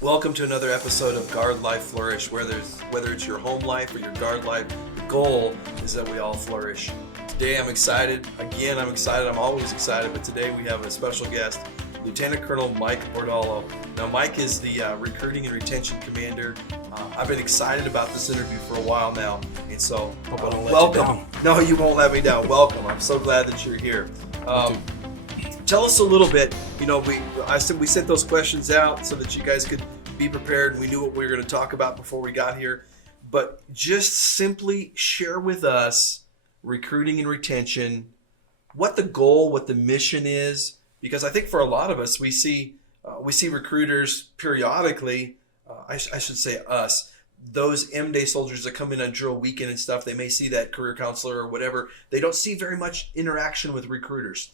Welcome to another episode of Guard Life Flourish, whether it's your home life or your guard life, the goal is that we all flourish. Today I'm excited. Again, I'm excited. I'm always excited, but today we have a special guest, Lieutenant Colonel Mike Bordallo. Now, Mike is the Recruiting and Retention Commander. I've been excited about this interview for a while now, and so welcome. No, you won't let me down. Welcome. I'm so glad that you're here. Tell us a little bit. You know, we sent those questions out so that you guys could be prepared, and we knew what we were going to talk about before we got here. But just simply share with us recruiting and retention, what the goal, what the mission is, because I think for a lot of us, we see recruiters periodically. I should say us. Those M-Day soldiers that come in on drill weekend and stuff, they may see that career counselor or whatever. They don't see very much interaction with recruiters.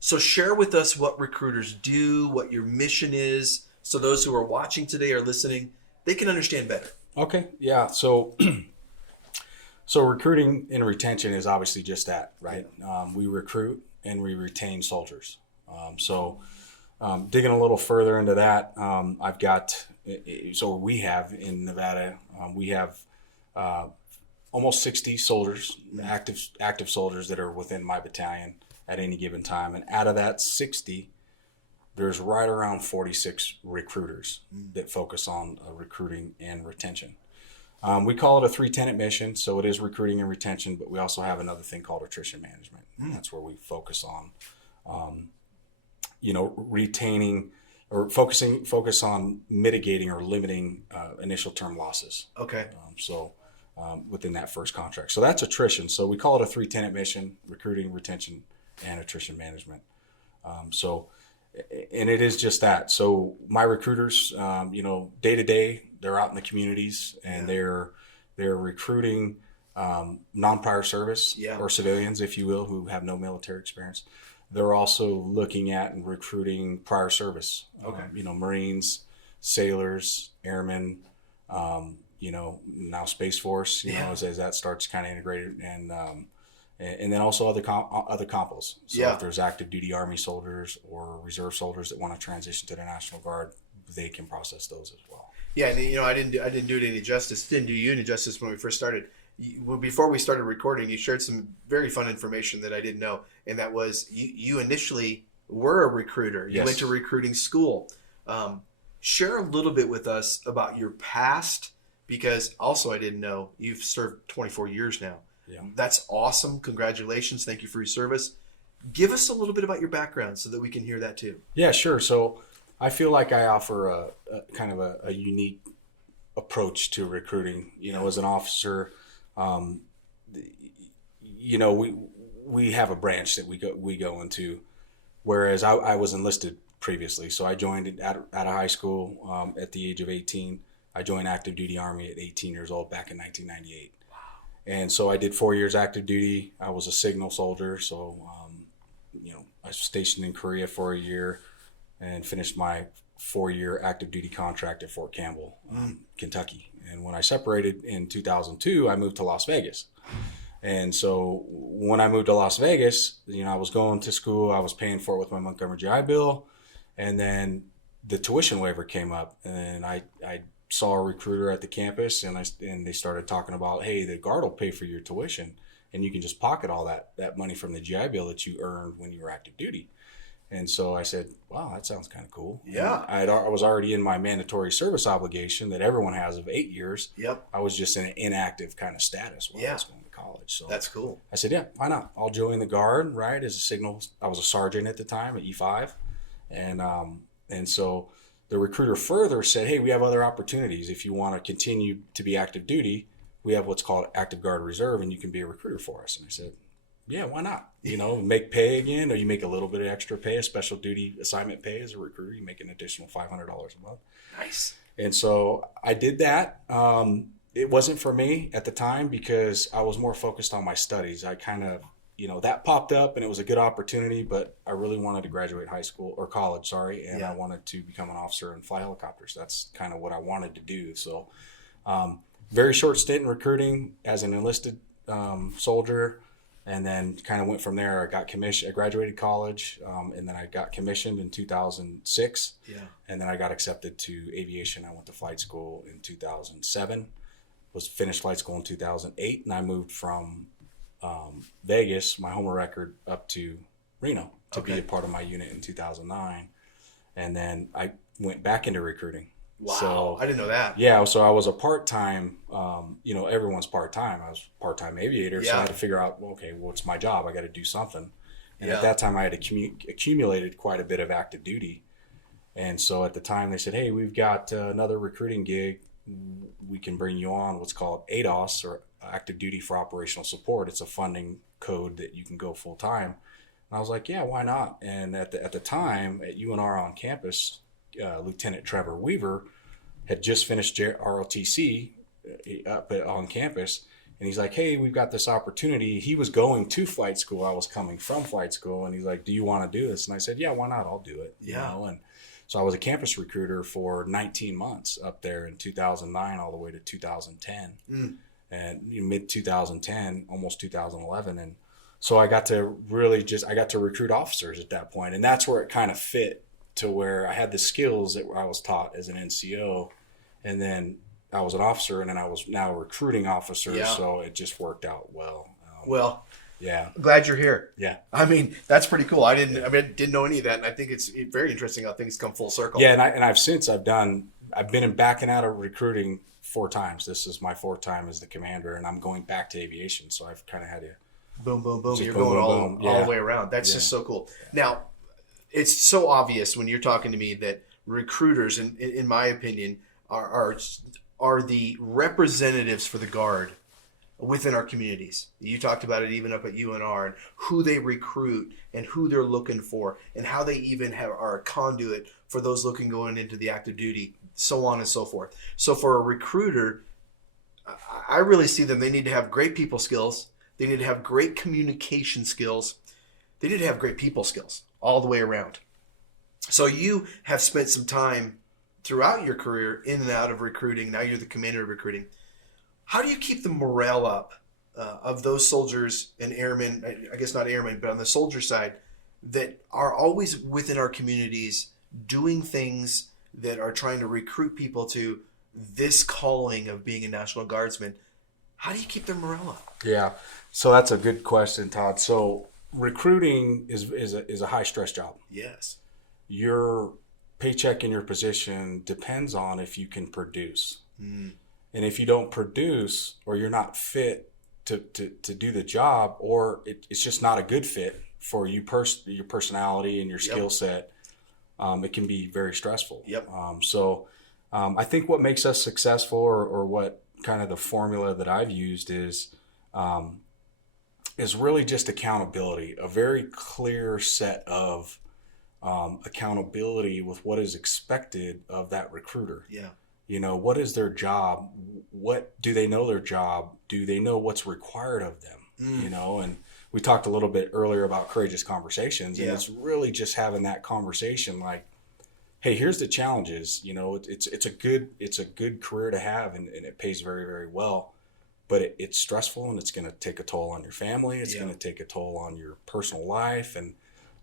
So share with us what recruiters do, what your mission is, so those who are watching today or listening, they can understand better. Okay, yeah. So recruiting and retention is obviously just that, right? We recruit and we retain soldiers. Digging a little further into that, we have in Nevada, we have almost 60 soldiers, active soldiers that are within my battalion at any given time. And out of that 60, there's right around 46 recruiters that focus on recruiting and retention. We call it a 3-tenet mission, so it is recruiting and retention, but we also have another thing called attrition management. That's where we focus on, retaining or focus on mitigating or limiting initial term losses. Okay. Within that first contract. So that's attrition. So we call it a 3-tenet mission: recruiting, retention, and attrition management. And it is just that. So my recruiters, day to day, they're out in the communities and they're recruiting non-prior service or civilians, if you will, who have no military experience. They're also looking at and recruiting prior service. Okay. Marines, sailors, airmen, now Space Force, as that starts kind of integrated, and then also other compos. So if there's active duty Army soldiers or reserve soldiers that want to transition to the National Guard, they can process those as well. Yeah, and I didn't do it any justice. Didn't do you any justice when we first started. Before we started recording, you shared some very fun information that I didn't know, and that was you initially were a recruiter. You went to recruiting school. Share a little bit with us about your past, because also I didn't know you've served 24 years now. Yeah. That's awesome. Congratulations. Thank you for your service. Give us a little bit about your background so that we can hear that too. Yeah, sure. So I feel like I offer a kind of a unique approach to recruiting. As an officer, we have a branch that we go into, whereas I was enlisted previously. So I joined out of high school at the age of 18. I joined active duty Army at 18 years old back in 1998. And so I did 4 years active duty. I was a signal soldier. So, I was stationed in Korea for a year and finished my 4-year active duty contract at Fort Campbell, Kentucky. And when I separated in 2002, I moved to Las Vegas. And so when I moved to Las Vegas, I was going to school. I was paying for it with my Montgomery GI Bill. And then the tuition waiver came up, and I saw a recruiter at the campus, and they started talking about, hey, the Guard will pay for your tuition, and you can just pocket all that money from the GI Bill that you earned when you were active duty. And so I said, wow, that sounds kind of cool. Yeah. And I was already in my mandatory service obligation that everyone has of 8 years. Yep. I was just in an inactive kind of status while I was going to college. So that's cool. I said, yeah, why not? I'll join the Guard, right, as a signal. I was a sergeant at the time at E5. And so the recruiter further said, hey, we have other opportunities. If you want to continue to be active duty, we have what's called Active Guard Reserve, and you can be a recruiter for us. And I said, yeah, why not? Make pay again, or you make a little bit of extra pay, a special duty assignment pay as a recruiter. You make an additional $500 a month. Nice. And so I did that. It wasn't for me at the time because I was more focused on my studies. I kind of, that popped up and it was a good opportunity, but I really wanted to graduate high school or college, and I wanted to become an officer and fly helicopters. That's kind of what I wanted to do. So very short stint in recruiting as an enlisted soldier. And then kind of went from there. I got commissioned. I graduated college, and then I got commissioned in 2006. Yeah. And then I got accepted to aviation. I went to flight school in 2007. Was finished flight school in 2008, and I moved from Vegas, my home record, up to Reno to be a part of my unit in 2009. And then I went back into recruiting. Wow, so, I didn't know that. Yeah, so I was a part-time, everyone's part-time. I was a part-time aviator, so I had to figure out, okay, what's my job? I got to do something. And at that time, I had accumulated quite a bit of active duty. And so at the time, they said, hey, we've got another recruiting gig. We can bring you on what's called ADOS, or Active Duty for Operational Support. It's a funding code that you can go full-time. And I was like, yeah, why not? And at the time, at UNR on campus, Lieutenant Trevor Weaver had just finished ROTC up on campus, and he's like, hey, we've got this opportunity. He was going to flight school. I was coming from flight school, and he's like, do you want to do this? And I said, yeah, why not? I'll do it. Yeah. And so I was a campus recruiter for 19 months up there in 2009 all the way to 2010. And mid 2010, almost 2011. And so I got to recruit officers at that point. And that's where it kind of fit to where I had the skills that I was taught as an NCO, and then I was an officer, and then I was now a recruiting officer. Yeah. So it just worked out well. Yeah. Glad you're here. Yeah. I mean, that's pretty cool. I didn't know any of that, and I think it's very interesting how things come full circle. Yeah, I've been in back and out of recruiting 4 times. This is my 4th time as the commander, and I'm going back to aviation, so I've kind of had to boom, boom, boom. You're going all the way around. That's just so cool. Now, it's so obvious when you're talking to me that recruiters, in my opinion, are the representatives for the Guard within our communities. You talked about it even up at UNR, and who they recruit and who they're looking for, and how they even are a conduit for those going into the active duty, so on and so forth. So for a recruiter, I really see them. They need to have great people skills. They need to have great communication skills. They need to have great people skills all the way around. So you have spent some time throughout your career in and out of recruiting. Now you're the commander of recruiting. How do you keep the morale up of those soldiers and airmen, I guess not airmen, but on the soldier side, that are always within our communities doing things that are trying to recruit people to this calling of being a National Guardsman? How do you keep their morale up? Yeah, so that's a good question, Todd. So recruiting is a high stress job. Yes. Your paycheck and your position depends on if you can produce. And if you don't produce, or you're not fit to do the job, or it's just not a good fit for you, your personality and your skill set, it can be very stressful. Yep. I think what makes us successful, or what kind of the formula that I've used is really just accountability, a very clear set of accountability with what is expected of that recruiter. Yeah. What is their job? What do they know their job? Do they know what's required of them? And we talked a little bit earlier about courageous conversations, and it's really just having that conversation like, hey, here's the challenges. It's a good career to have, and it pays very, very well, but it's stressful, and it's going to take a toll on your family. It's going to take a toll on your personal life. And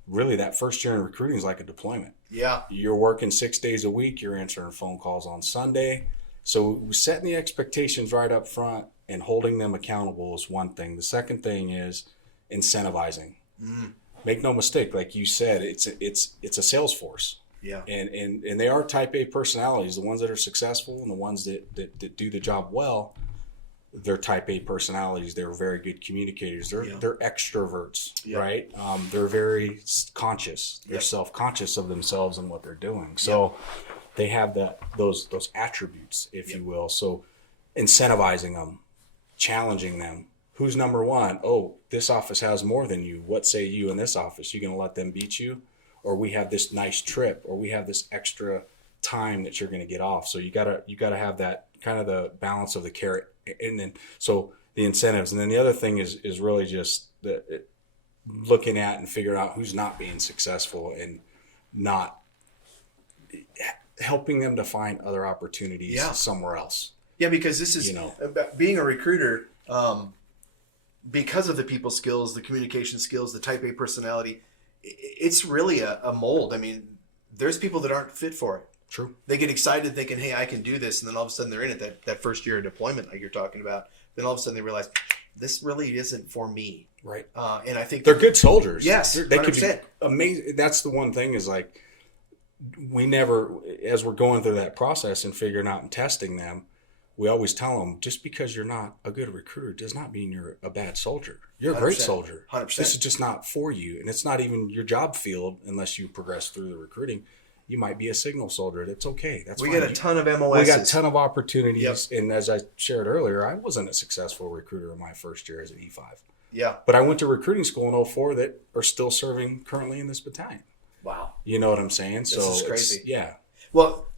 really that first year in recruiting is like a deployment. Yeah. You're working 6 days a week. You're answering phone calls on Sunday. So setting the expectations right up front and holding them accountable is one thing. The second thing is incentivizing. Make no mistake, like you said, it's a sales force. Yeah. And they are type A personalities. The ones that are successful and the ones that do the job well, they're type A personalities. They're very good communicators. They're extroverts, right? They're very conscious. They're self-conscious of themselves and what they're doing. So they have those attributes, if you will. So incentivizing them, challenging them. Who's number one? Oh, this office has more than you. What say you in this office? You gonna let them beat you? Or we have this nice trip, or we have this extra time that you're gonna get off. So you gotta have that kind of the balance of the carrot. And then, so the incentives. And then the other thing is really just looking at and figuring out who's not being successful and not helping them to find other opportunities somewhere else. Yeah, because this is about being a recruiter. because of the people skills, the communication skills, the type A personality, it's really a mold. I mean, there's people that aren't fit for it. True. They get excited thinking, hey, I can do this. And then all of a sudden they're in it, that first year of deployment like you're talking about. Then all of a sudden they realize, this really isn't for me. Right. And I think they're good soldiers. Yes, they could 100%. be amazing. That's the one thing is like, we never, as we're going through that process and figuring out and testing them, we always tell them, just because you're not a good recruiter does not mean you're a bad soldier. You're a great soldier. 100%. This is just not for you. And it's not even your job field unless you progress through the recruiting. You might be a signal soldier. That's okay. That's we fine. got a ton of MOSs. We got a ton of opportunities. Yep. And as I shared earlier, I wasn't a successful recruiter in my first year as an E5. Yeah. But I went to recruiting school in 2004 that are still serving currently in this battalion. Wow. You know what I'm saying? This is crazy. Yeah. Well,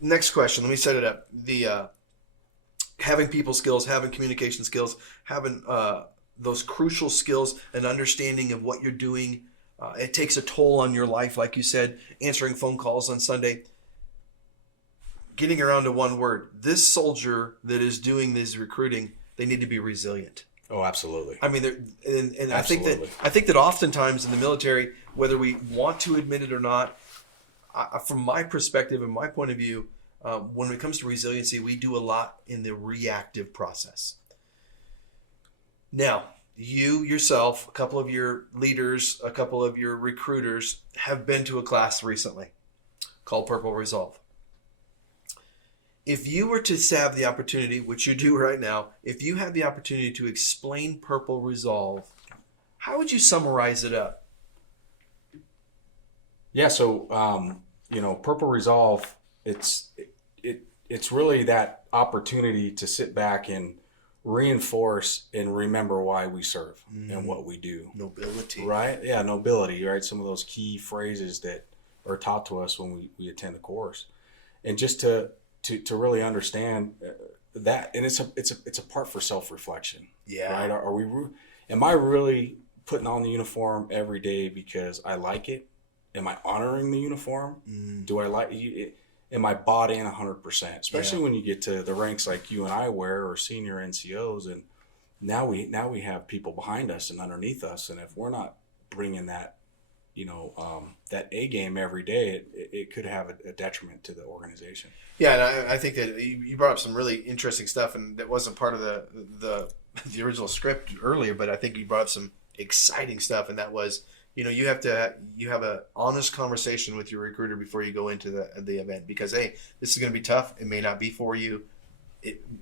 next question. Let me set it up. The having people skills, having communication skills, having those crucial skills and understanding of what you're doing. It takes a toll on your life, like you said, answering phone calls on Sunday. Getting around to one word. This soldier that is doing this recruiting, they need to be resilient. Oh, absolutely. I mean, and I think that oftentimes in the military, whether we want to admit it or not, from my perspective and my point of view, when it comes to resiliency, we do a lot in the reactive process. Now, you yourself, a couple of your leaders, a couple of your recruiters have been to a class recently called Purple Resolve. If you were to have the opportunity, which you do right now, if you had the opportunity to explain Purple Resolve, how would you summarize it up? Yeah, so Purple Resolve, it's really that opportunity to sit back and reinforce and remember why we serve and what we do. Nobility. Right? Yeah, nobility, right? Some of those key phrases that are taught to us when we attend the course. And just to really understand that, and it's a part for self-reflection. Yeah. Right? Am I really putting on the uniform every day because I like it? Am I honoring the uniform? Do I like it? Am I bought in 100%? Especially when you get to the ranks like you and I wear, or senior NCOs, and now we have people behind us and underneath us, and if we're not bringing that, that A game every day, it could have a detriment to the organization. Yeah, and I think that you brought up some really interesting stuff, and that wasn't part of the original script earlier, but I think you brought up some exciting stuff, and that was, you have an honest conversation with your recruiter before you go into the event, because hey, this is going to be tough. It may not be for you.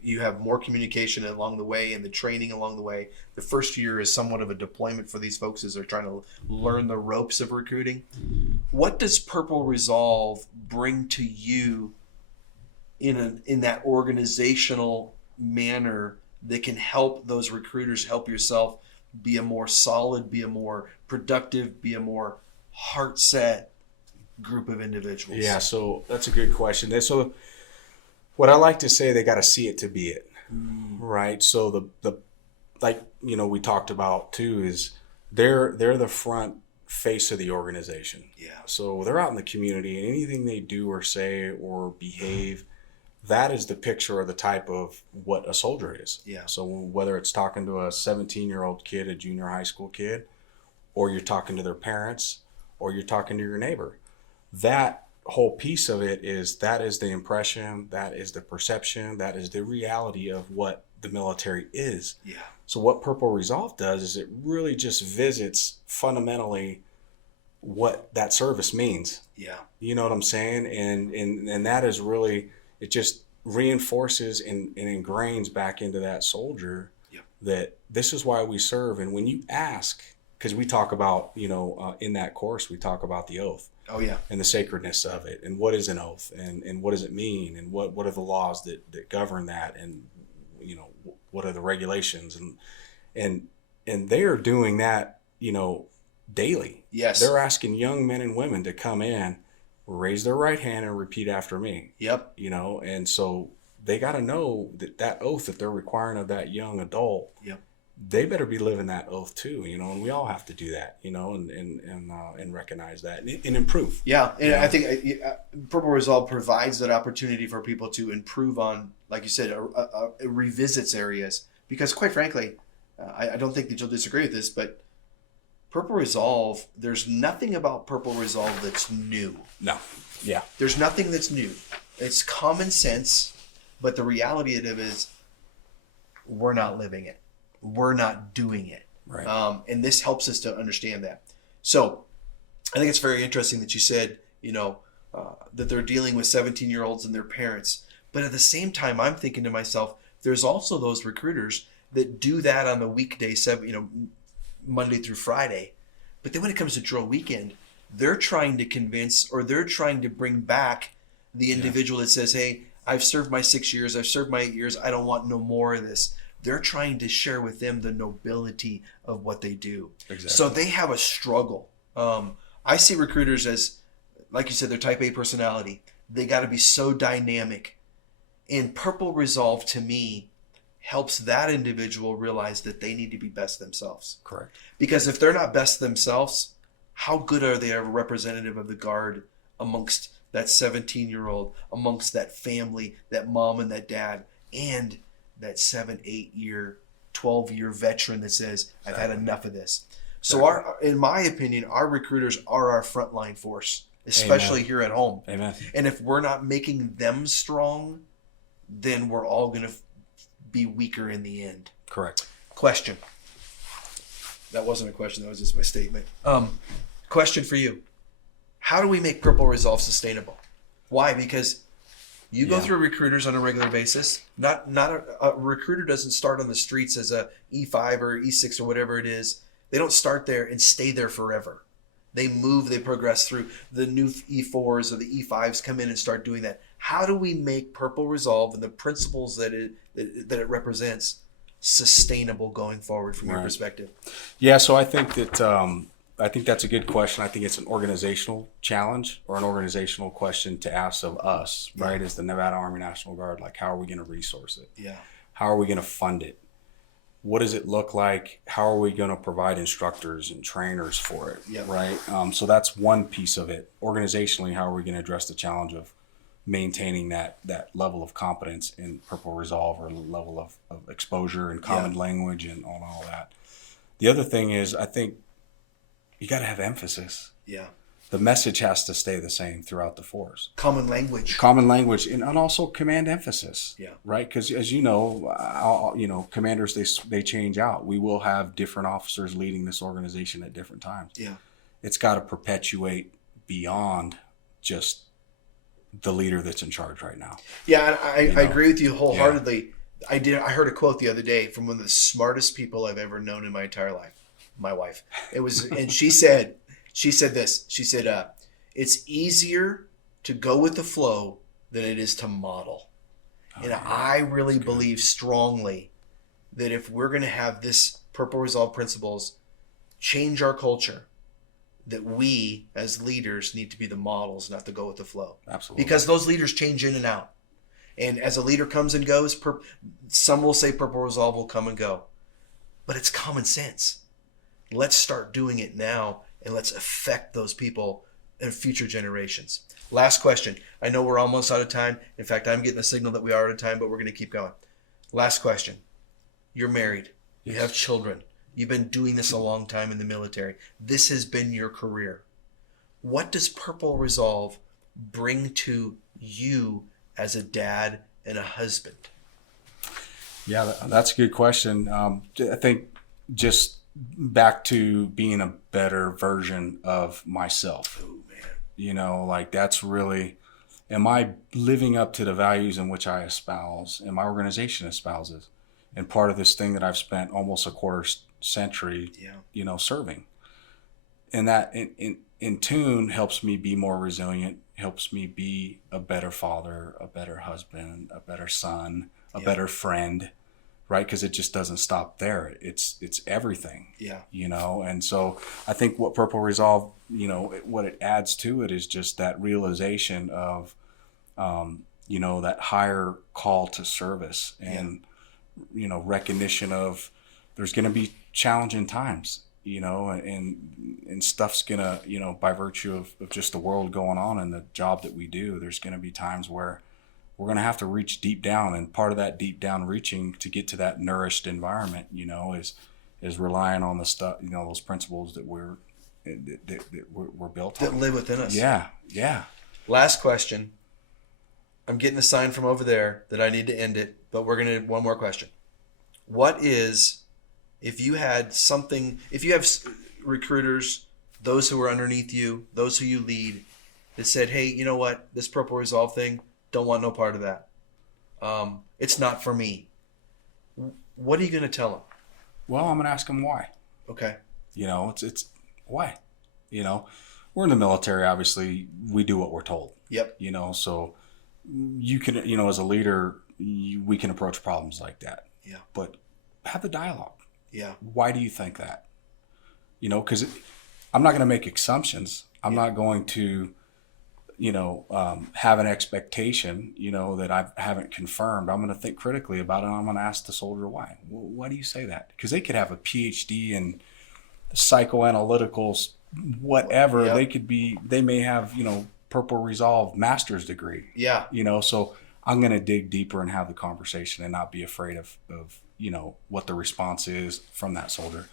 You have more communication along the way and the training along the way. The first year is somewhat of a deployment for these folks as they're trying to learn the ropes of recruiting. What does Purple Resolve bring to you in that organizational manner that can help those recruiters, help yourself be a more solid, be a more productive, be a more heart-set group of individuals? Yeah, so that's a good question. So what I like to say, they got to see it to be it, right? So the we talked about too, is they're the front face of the organization. Yeah. So they're out in the community, and anything they do or say or behave, that is the picture or the type of what a soldier is. Yeah. So whether it's talking to a 17-year-old kid, a junior high school kid, or you're talking to their parents, or you're talking to your neighbor, that whole piece of it is the impression, that is the perception, that is the reality of what the military is. Yeah. So what Purple Resolve does is it really just visits fundamentally what that service means. Yeah. You know what I'm saying? And that is really, it just reinforces and ingrains back into that soldier that this is why we serve. And when you ask, because we talk about, in that course, we talk about the oath. Oh, yeah. And the sacredness of it, and what is an oath, and what does it mean, and what are the laws that govern that, and what are the regulations, and they are doing that daily. Yes. They're asking young men and women to come in, raise their right hand, and repeat after me. Yep. And so they got to know that oath that they're requiring of that young adult. Yep. They better be living that oath too, and we all have to do that, and recognize that and improve. Yeah, and I think Purple Resolve provides that opportunity for people to improve on, like you said, it revisits areas, because quite frankly, I don't think that you'll disagree with this, but Purple Resolve, there's nothing about Purple Resolve that's new. No. Yeah. There's nothing that's new. It's common sense, but the reality of it is we're not living it. We're not doing it. Right. And this helps us to understand that. So I think it's very interesting that you said, that they're dealing with 17-year-olds and their parents. But at the same time, I'm thinking to myself, there's also those recruiters that do that on the weekday, Monday through Friday. But then when it comes to drill weekend, they're trying to convince, or they're trying to bring back the individual that says, hey, I've served my 6 years, I've served my 8 years, I don't want no more of this. They're trying to share with them the nobility of what they do. Exactly. So they have a struggle. I see recruiters as, like you said, they're type A personality. They got to be so dynamic. And Purple Resolve, to me, helps that individual realize that they need to be best themselves. Correct. Because if they're not best themselves, how good are they a representative of the Guard amongst that 17-year-old, amongst that family, that mom and that dad, and that 7, 8 year, 12-year veteran that says, I've had enough of this. So in my opinion, our recruiters are our frontline force, especially here at home. Amen. And if we're not making them strong, then we're all going to be weaker in the end. Correct. Question. That wasn't a question. That was just my statement. Question for you. How do we make Purple Resolve sustainable? Why? Because you go through recruiters on a regular basis. Not a recruiter doesn't start on the streets as a E5 or E6 or whatever it is. They don't start there and stay there forever. They move, they progress through. The new E4s or the E5s come in and start doing that. How do we make Purple Resolve and the principles that it represents sustainable going forward from your perspective? Yeah, so I think that's a good question. I think it's an organizational challenge or an organizational question to ask of us, right? As the Nevada Army National Guard, like, how are we going to resource it? Yeah. How are we going to fund it? What does it look like? How are we going to provide instructors and trainers for it? Yeah. Right. So that's one piece of it. Organizationally, how are we going to address the challenge of maintaining that level of competence in Purple Resolve, or level of exposure and common language and all that? The other thing is, I think you got to have emphasis. Yeah. The message has to stay the same throughout the force. Common language. Common language, and also command emphasis. Yeah. Right? Because as you know, commanders, they change out. We will have different officers leading this organization at different times. Yeah. It's got to perpetuate beyond just the leader that's in charge right now. Yeah, and I agree with you wholeheartedly. Yeah. I heard a quote the other day from one of the smartest people I've ever known in my entire life. My wife. It was, and she said this. She said, it's easier to go with the flow than it is to model. And I really believe strongly that if we're going to have this Purple Resolve principles change our culture, that we as leaders need to be the models, not to go with the flow. Absolutely. Because those leaders change in and out. And as a leader comes and goes, some will say Purple Resolve will come and go. But it's common sense. Let's start doing it now, and let's affect those people in future generations. Last question. I know we're almost out of time. In fact, I'm getting a signal that we are out of time, but we're going to keep going. Last question. You're married. You have children. You've been doing this a long time in the military. This has been your career. What does Purple Resolve bring to you as a dad and a husband? Yeah, that's a good question. I think just back to being a better version of myself. Oh, man. Like, that's really, am I living up to the values in which I espouse and my organization espouses? And part of this thing that I've spent almost a quarter century, serving. And that in tune helps me be more resilient, helps me be a better father, a better husband, a better son, a better friend. Right, because it just doesn't stop there. It's everything. Yeah. And so I think what Purple Resolve, what it adds to it is just that realization of, that higher call to service and, recognition of there's going to be challenging times, and stuff's going to, by virtue of just the world going on and the job that we do, there's going to be times where we're going to have to reach deep down, and part of that deep down reaching to get to that nourished environment, is relying on the stuff, those principles that we're built That on. live within us. Yeah. Last question. I'm getting a sign from over there that I need to end it, but we're going to one more question. What is, if you have recruiters, those who are underneath you, those who you lead, that said, hey, you know what, this Purple Resolve thing, don't want no part of that. It's not for me. What are you going to tell them? Well, I'm going to ask them why. Okay. It's why. We're in the military, obviously. We do what we're told. Yep. So you can, as a leader, we can approach problems like that. Yeah. But have the dialogue. Yeah. Why do you think that? Because I'm not going to make assumptions. I'm not going to, have an expectation, that I haven't confirmed. I'm going to think critically about it, and I'm going to ask the soldier why. Well, why do you say that? Because they could have a PhD in psychoanalytical whatever. Yep. They may have, Purple Resolve master's degree. Yeah. So I'm going to dig deeper and have the conversation and not be afraid of what the response is from that soldier.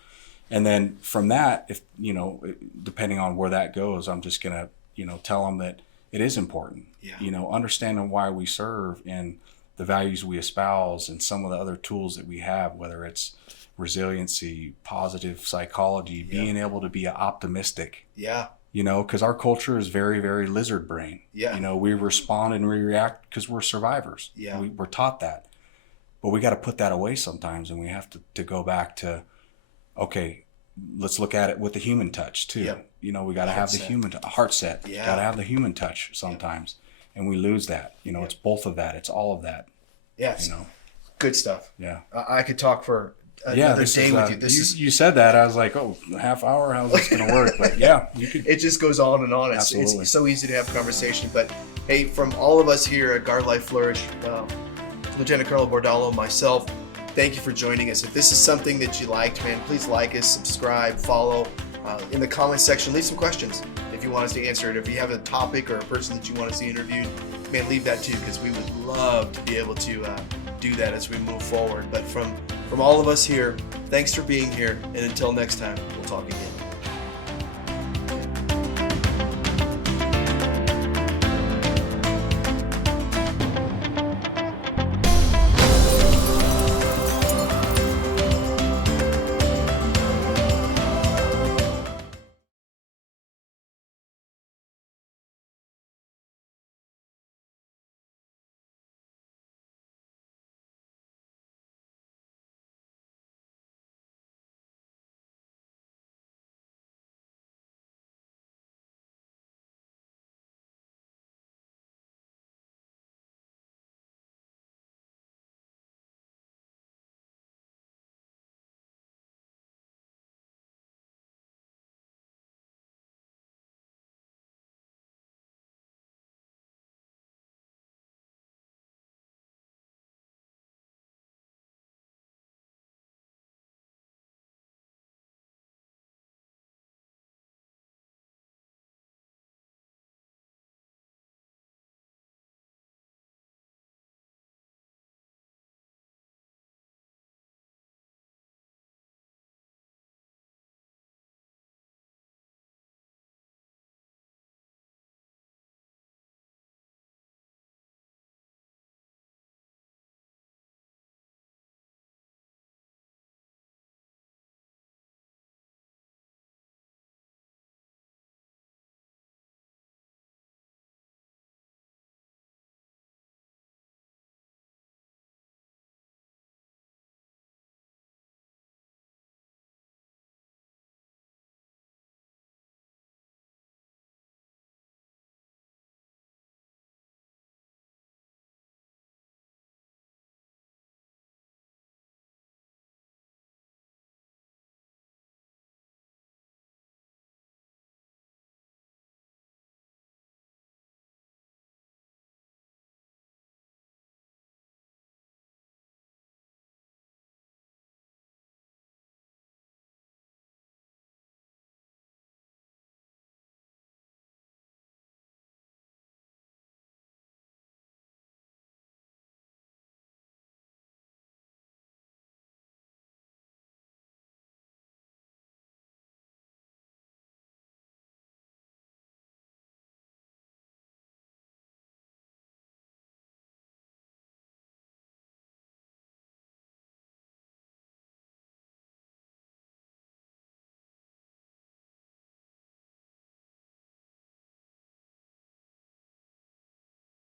And then from that, if, depending on where that goes, I'm just going to, tell them that it is important, understanding why we serve and the values we espouse and some of the other tools that we have, whether it's resiliency, positive psychology, being able to be optimistic. Yeah. Because our culture is very, very lizard brain. Yeah. We respond and we react because we're survivors. Yeah. We're taught that. But we got to put that away sometimes, and we have to go back to, okay, let's look at it with the human touch too. Yep. We got to have the human heart set. Yeah. Got to have the human touch sometimes, and we lose that. It's both of that. It's all of that. Yes. Good stuff. Yeah. I could talk for another day with you. You said that. I was like, a half hour. How's this going to work? But yeah, you could. It just goes on and on. Absolutely. It's so easy to have conversation. But hey, from all of us here at Guard Life Flourish, Lieutenant Colonel Bordallo, myself, thank you for joining us. If this is something that you liked, man, please like us, subscribe, follow. In the comments section, leave some questions if you want us to answer it. If you have a topic or a person that you want to see interviewed, man, leave that too, because we would love to be able to do that as we move forward. But from all of us here, thanks for being here, and until next time, we'll talk again.